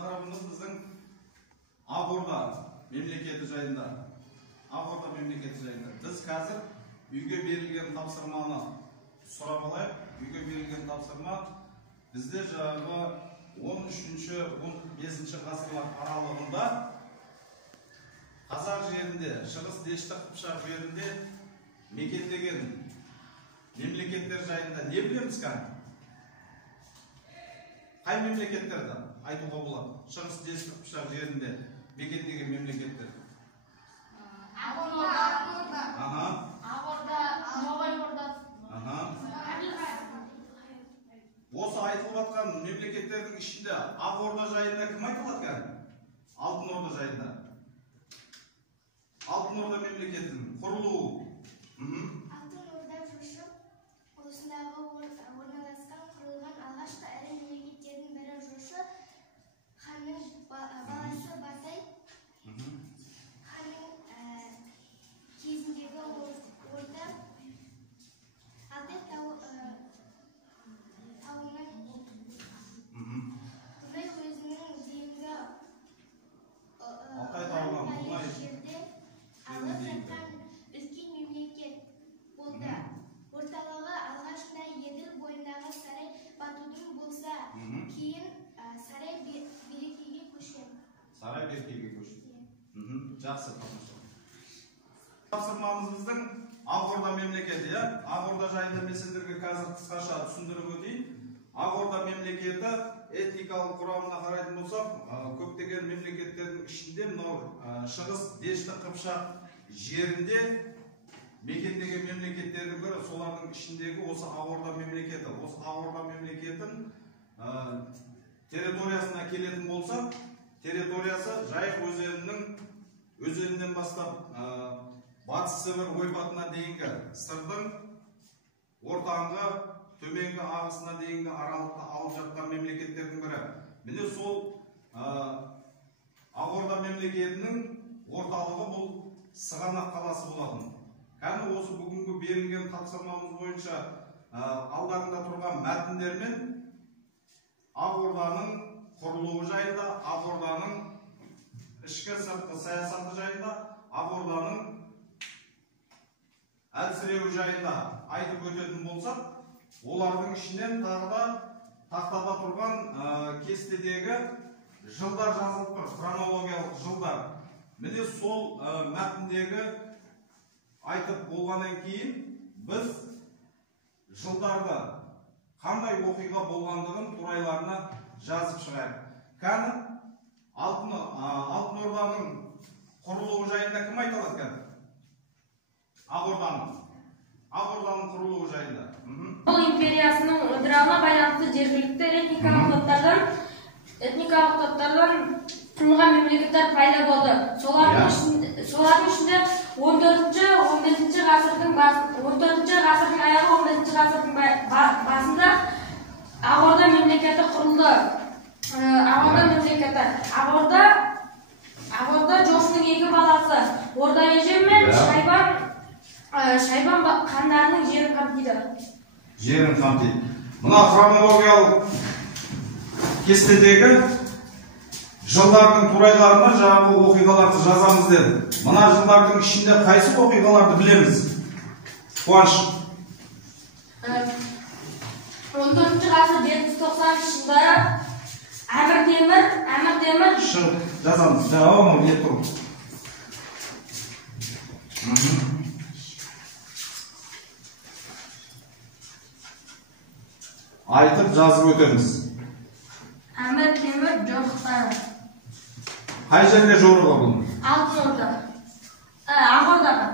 тақырыбымыз біздің Ақорда мемлекеті жайында. Ақорда мемлекеті жайында. Біз қазір үйге берілген тапсырманы сұрап алайық. Үйге берілген тапсырма бізде жаңағы 13-15 ғасырлар аралығында Қазақ жерінде, Шығыс Дешті Қыпшақ жерінде мекендеген мемлекеттер жайында не білеміз қазір? Қай мемлекеттерді айтуға болады? Шығыс Дешті Қыпшақ жерінде мекендеген мемлекеттер. Осы айтылып жатқан мемлекеттердің ішінде Ақорда жайында кім айтылады қазір? Алтын Орда жайында. Алтын Орда мемлекетінің құрылуы. Алтын Орда жошы осындағы орналасқан құрылған алғашқы ірі мемлекеттердің бірі жошы ханның баласы Батай. Ханның кезіндегі орда Алтай тауынан Дунай өзінің дейінгі жерде алып жатқан үлкен мемлекет болды. Орталығы алғашында Еділ бойындағы Сарай Батудың болса, кейін Сарай Беркеге көшкен. Сарай Беркеге көшкен. Жақсы тапсырма. Тапсырмамыз біздің Ақорда мемлекеті. Ақорда жайында мен сіздерге қазір қысқаша түсіндіріп өтейін. Ақорда мемлекеті этникалық құрамына қарайтын болсақ, көптеген мемлекеттердің ішінде мынау Шығыс Дешті Қыпшақ жерінде мекендеген мемлекеттердің бірі, солардың ішіндегі осы Ақорда мемлекеті. Осы Ақорда мемлекетін территориясына келетін болсақ, территориясы Жайық өзенінен бастап Батыс Сібір ойпатына дейінгі Сырдың ортаңғы төменгі ағысына дейінгі аралықта алып жатқан мемлекеттердің бірі. Міне сол Ақорда мемлекетінің орталығы бұл Сығанақ қаласы болатын. Кәні осы бүгінгі берілген тапсырмамыз бойынша алдарында тұрған мәтіндермен Ақорданың құрылуы жайында, Ақорданың ішкі сыртқы саясаты жайында, Ақорданың әлсіреуі жайында айтып өтетін болсақ, олардың ішінен тағы да тақтада тұрған кестедегі жылдар жазылып тұр, хронологиялық жылдар. Міне сол мәтіндегі айтып болғаннан кейін біз жылдарды қандай оқиға болғандығын турайларына жазып шығайық. Кәні Алтын Орданың құрылуы жайында кім айталады кәні? Ақорданың құрылуы жайында. Моңғол империясының ыдырауына байланысты жергілікті этникалық топтардан құрылған мемлекеттер пайда болды. Солардың ішінде 14-15 ғасырдың аяғы 15 ғасырдың басында Ақорда мемлекеті құрылды. Ақорда жошының екі баласы Орда ежем мен Шайбан хандарының жерін қамтиды. Жерін қамтиды. Мына хронологиялық кестедегі жылдардың турайларына жаңағы оқиғаларды жазамыз деді. Мына жылдардың ішінде қайсы оқиғаларды білеміз? Қуаныш. 14 ғасыр 790 жылдары Әмір Темір жазамыз. Жауабым не тұр? Айтып жазып өтеміз. Әмір Темір жорықтары. Қай жерге жорығы бұл? Алтын Орда. Ақордаға.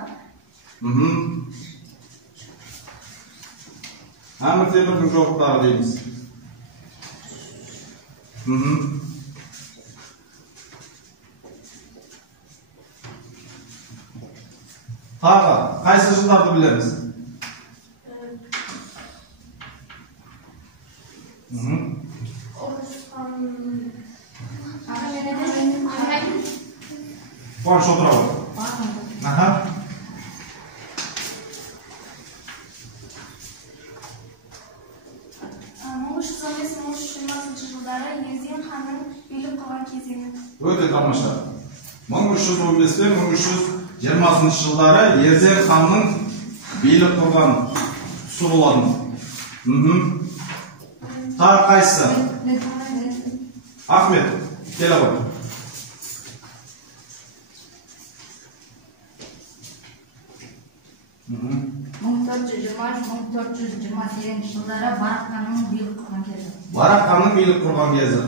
Әмір Темірдің жорықтары дейміз. Тағы, қайсы жылдарды білеміз? Қуаныш отыра бар. Мың үш жүз он бес мың үш жүз жиырмасыншы жылдары Езген ханның билік құрған кезеңі. Өте тамаша. 1315-1320 жылдары Ерден ханның билік құрған тұсы болатын. Тағы қайсысы? Ахмет, келе ғой. 1420-1428 жылдары Барақ ханның билік құрған кезі. Барақ ханның билік құрған кезі.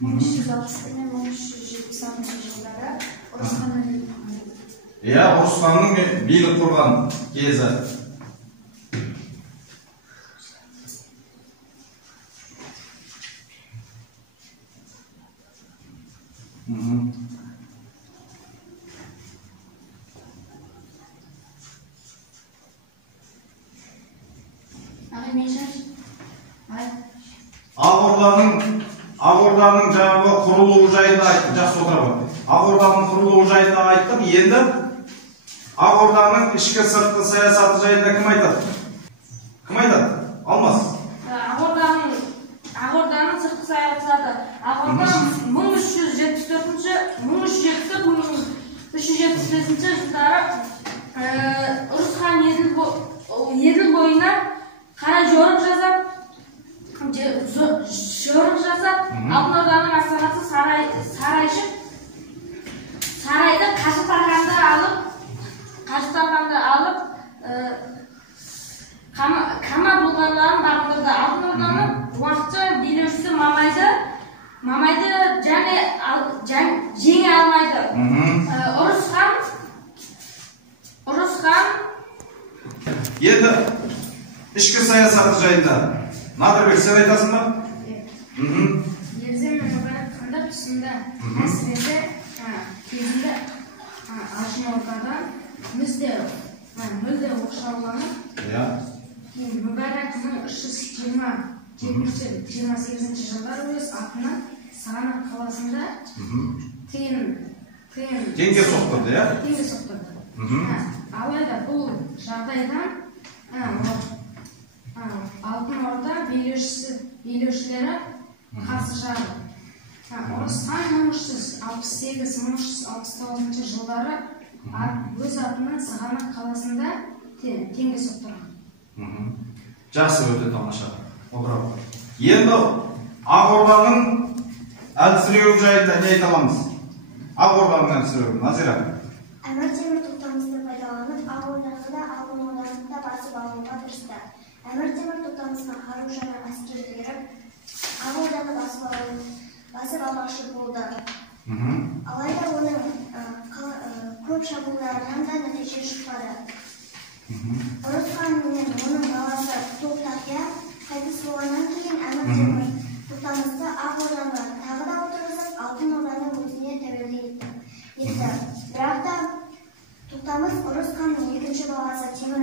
1360-1370 жылдары Ұрыс ханның билік құрған кезі. Иә, Ұрыс ханның билік құрған кезі. 'Ақ-Орданың жаңағы құрылуы жайында айттым, жақсы отыра. Ақ-Орданың құрылуы жайында айттым. Енді Ақ-Орданың ішкі сыртқы саясаты жайында кім айтады? Кім айтады? Алмас. Ақ-Орданың сыртқы саясаты. Ақ-Орда 1374-1375 жылдары Ұрыс хан Еділ бойына қара жорық жасап, Алтын Орданың астанасы Сарайды Қажы-Тарханды алып, Қама бұлғарларын бағындырды. Алтын Орданың уақытша билеушісі Мамайды жеңе алмайды. Ұрыс хан Енді ішкі саясаты жайында Надырбек, сен айтасың ба? Ерден мен Мүбәрак хандар тұсында әсіресе кезінде Алтын Ордадан мүлде оқшауланып, Мүбәрак 1327-28 жылдары өз атынан Сағанақ қаласында теңге соқтырды, иә? Теңге соқтырды. Алайда бұл жағдайдан Алтын Орда билеушілері қарсы шығады. Ұрыс хан 1368-1369 жылдары өз атынан Сағанақ қаласында теңге соқтырған. Жақсы, өте тамаша. Енді Ақ-Орданың әлсіреуі жайында не айта аламыз? Ақ-Орданың әлсіреуі, Назира. Әмір Темір тоқтамысты пайдаланып, Ақ-Орданы да Алтын Орданы да басып алуға тырысты. Әмір Темір тоқтамысына қару-жарақ әскер беріп, Ақ-Орданы басып алмақшы болды. Алайда оның көп шабуылдарынан да нәтиже шықпады. Ұрыс хан мен оның баласы Тоқтақия қайтыс болғаннан кейін Әмір Темір тоқтамысты Ақ-Ордаға тағы да отырғызып, Алтын Орданы өзіне тәуелді етті. Бірақ та тоқтамыс Ұрыс ханның екінші баласы Темір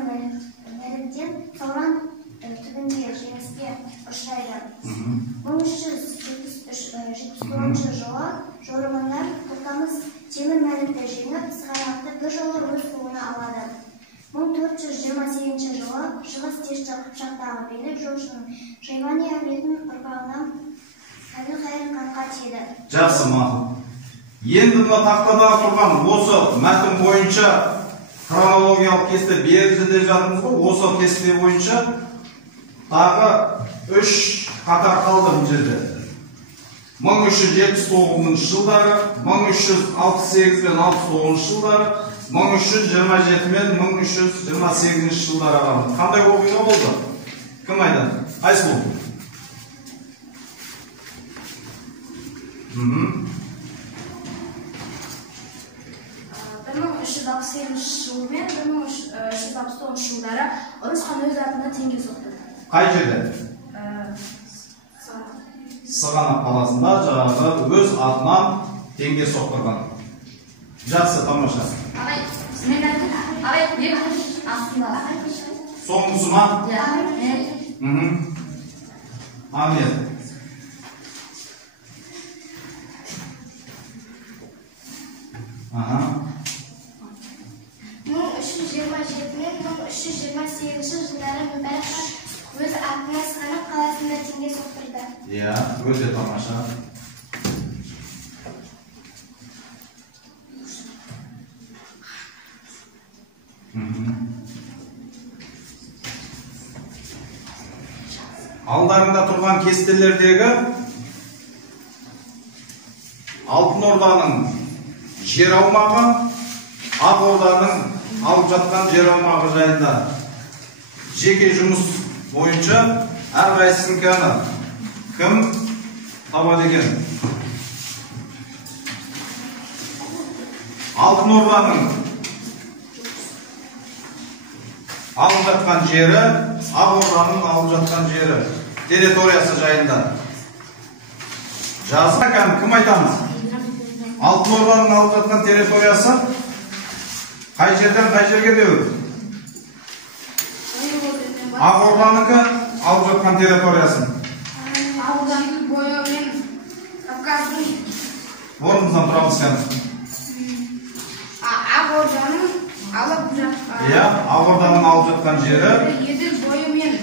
Мәліктен Сауран түбінде жеңіске ұшырайды. 1379 жылы жорығында тоқтамыс Темір Мәлікті жеңіп, Сығанақты біржолы өз қолына алады. 1428 жылы Шығыс Дешті Қыпшақтағы билік жошының Шайбани әулетінің ұрпағынан Әбілқайыр ханға тиеді. Жақсы, мақұл. Енді мына тақтадағы тұрған осы мәтін бойынша хронологиялық кесте берілді жатырмыз ғой. Осы кесте бойынша тағы 3 қатар қалды бұл жерде. 1379 жылдары, 1368 пен 69 жылдары, 1327 мен 1328 жылдары қалды. Қандай оқиға болды? Кім айтады? Қайсы болды? 1368 жыл мен 1369 жылдары Ұрыс хан өз атына теңге соқтырды. Қай жерде? Сығанақ қаласында жаңағы өз атынан теңге соқтырған. Жақсы, тамаша. Соңғысы ма? Амет. Ага. 1327 мен 1328 жылдары Мүбәрак атына сығанақ қаласында теңге соқтырды. Иә, өте тамаша. Алдарында тұрған кестелердегі Алтын Орданың жер аумағы, Ақ Орданың алып жатқан жер аумағы жайында жеке жұмыс бойынша әрқайсысыныкini кім табады екен? Алтын Орданың алып жатқан жері, Ақ Орданың алып жатқан жері, территориясы жайында жазып кім айтамыз? Алтын Орданың алып жатқан территориясы қай жерден қай жерге деу? Ақ Орданыкі алып жатқан территориясын. Ақ Орданың бойы мен Кавказдың. Орнымыздан тұрамыз екен. Ақ Орданың алып жатқан. Иә, Ақ Орданың алып жатқан жері. Еділ бойы мен.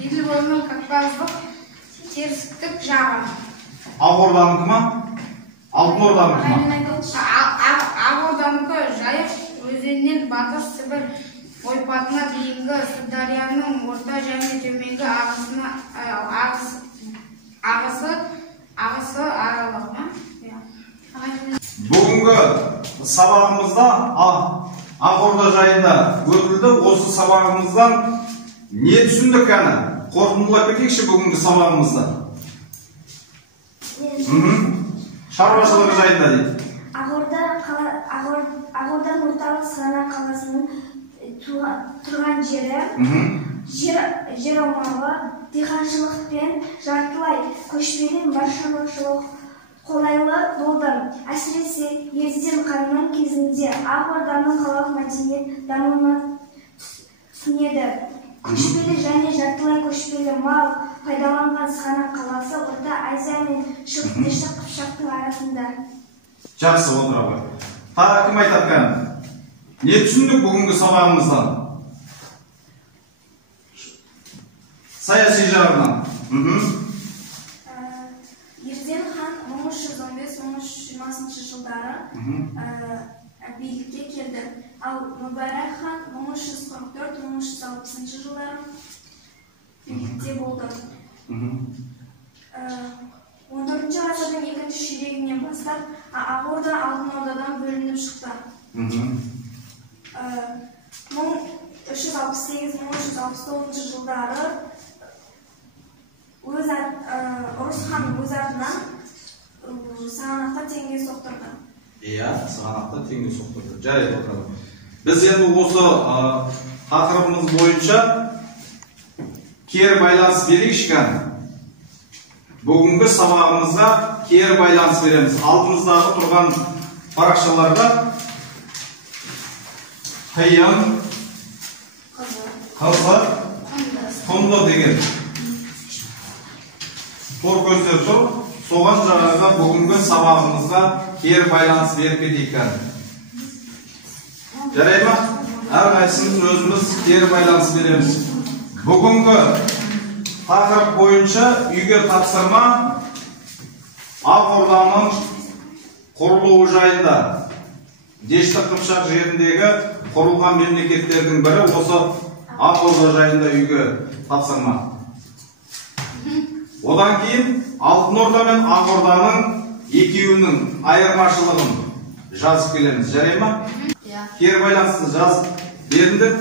Еділ бойы мен Кавказдық терістік жағы. Ақ Орданыкі ма? Алтын Орданыкі ма? Ақ Орданыкі Жайық өзенінен батыс Сібір ойпатына дейінгі Сырдарияның орта және төменгі ағысы аралығы. Бүгінгі сабағымызда Ақ Орда жайында өтілді. Осы сабағымыздан не түсіндік кәні? Қорытындылап кетейікші бүгінгі сабағымызда. Шаруашылығы жайында дейді. Ақ Орданың орталық Сығанақ қаласының тұрған жері, жер аумағы диқаншылық пен жартылай көшпелі шаруашылық қолайлы болды. Әсіресе Ертен ханның кезінде Ақ Орданың қалалық мәдениет дамуына түсінеді. Көшпелі және жартылай көшпелі мал пайдаланған Сығанақ қаласы Орта Азия мен Шығыс Дешті Қыпшақтың арасында. Жақсы, отыра ғой. Тағы кім айтатқан? Не түсіндік бүгінгі сабағымыздан? Саяси жағынан. Ертен хан 1315-1320 жылдары билікке келді. Ал Мүбәрак хан 1344-1360 жылдары билікте болды. 14 ғасырдың екінші ширегінен бастап Ақ Орда Алтын Ордадан бөлініп шықты. 1368-1369 жылдары Ұрыс хан өз артынан Сығанаққа теңге соқтырды. Иә, Сығанаққа теңге соқтырды. Жарайды отырады. Біз енді осы тақырыбымыз бойынша кері байланыс берейікші. Бүгінгі сабағымызға кері байланыс береміз. Алдымыздағы тұрған парақшаларда қиын, қызы, құнды деген тор көздер тұр. Соған жағаға бүгінгі сабағымызға кері байланыс беріп кетейік. Жарай ма? Әрқайсымыз өзіміз кері байланыс береміз. Бүгінгі тақырып бойынша үйге тапсырма Ақ Орданың құрылуы жайында. Дешті Қыпшақ жеріндегі құрылған мемлекеттердің бірі осы Ақ Орда жайында үйге тапсырма. Одан кейін Алтын Орда мен Ақ Орданың екеуінің айырмашылығын жазып келеміз. Жарай ма? Кері байланысты жазып беріндік.